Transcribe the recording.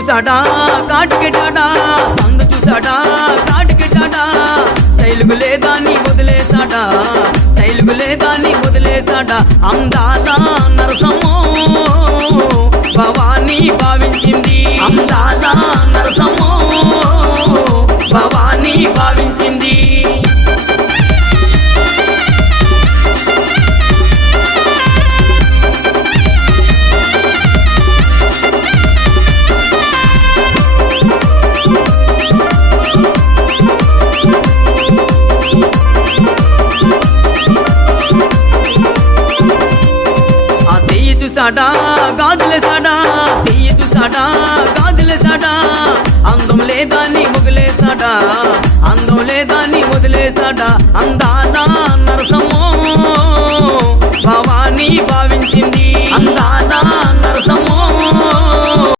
చూసాడా కాటికెటాడా సందు చూసాడా కాటికెటాడా స్టైలుకు లేదాన్ని వదిలేసాడా స్టైలుకు లేదాన్ని వదిలేసాడా అందాల నరసమ్మో భవానీ భావించింది అందాల నరసమ్మో భవానీ భావించింది చూసాడా గాజులేసాడా చెయ్యి చూసాడా గాజులేసాడా అందం లేదాన్ని వదిలేసాడా అందం లేదాన్ని వదిలేసాడా